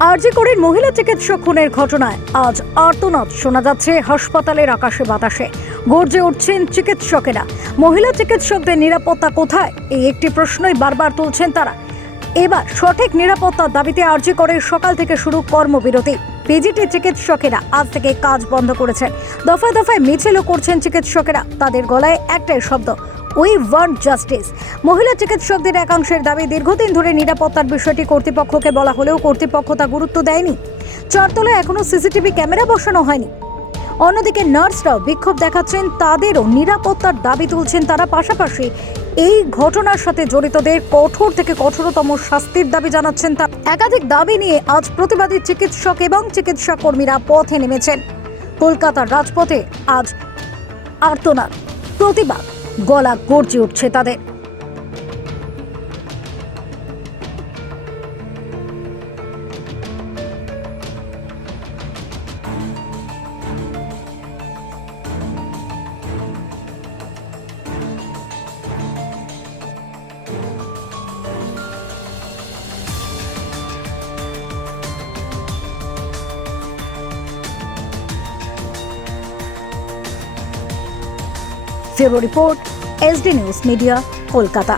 আরজি করের মহিলা চিকিৎসক খুনের ঘটনায় আজ আর্তনাদ শোনা যাচ্ছে হাসপাতালের আকাশে বাতাসে। গর্জে উঠছেন চিকিৎসকেরা। মহিলা চিকিৎসকদের নিরাপত্তা কোথায়, এই একটি প্রশ্নই বারবার তুলছেন তারা। এবার সঠিক নিরাপত্তার দাবিতে আরজি করের সকাল থেকে শুরু কর্মবিরতি। পিজিটি চিকিৎসকেরা আজ থেকে কাজ বন্ধ করেছেন। দফায় দফায় মিছিলও করছেন চিকিৎসকেরা। তাদের গলায় একটাই শব্দ, উই ওয়ান্ট জাস্টিস। মহিলা চিকিৎসকদের একাংশের দাবি, দীর্ঘদিন ধরে নিরাপত্তার বিষয়টি কর্তৃপক্ষকে বলা হলেও কর্তৃপক্ষ তা গুরুত্ব দেয়নি। চারতলায় এখনো সিসিটিভি ক্যামেরা বসানো হয়নি। অন্যদিকে নার্সরাও বিক্ষোভ দেখাচ্ছেন, তাদেরও নিরাপত্তার দাবি তুলছেন তারা। পাশাপাশি এই ঘটনার সাথে জড়িতদের কঠোর থেকে কঠোরতম শাস্তির দাবি জানাচ্ছেন তারা। একাধিক দাবি নিয়ে আজ প্রতিবাদী চিকিৎসক এবং চিকিৎসা কর্মীরা পথে নেমেছেন। কলকাতার রাজপথে আজ আর্তনাদ, প্রতিবাদ, গলা গর্জে উঠছে তাদের। Bureau report, SD news media, Kolkata.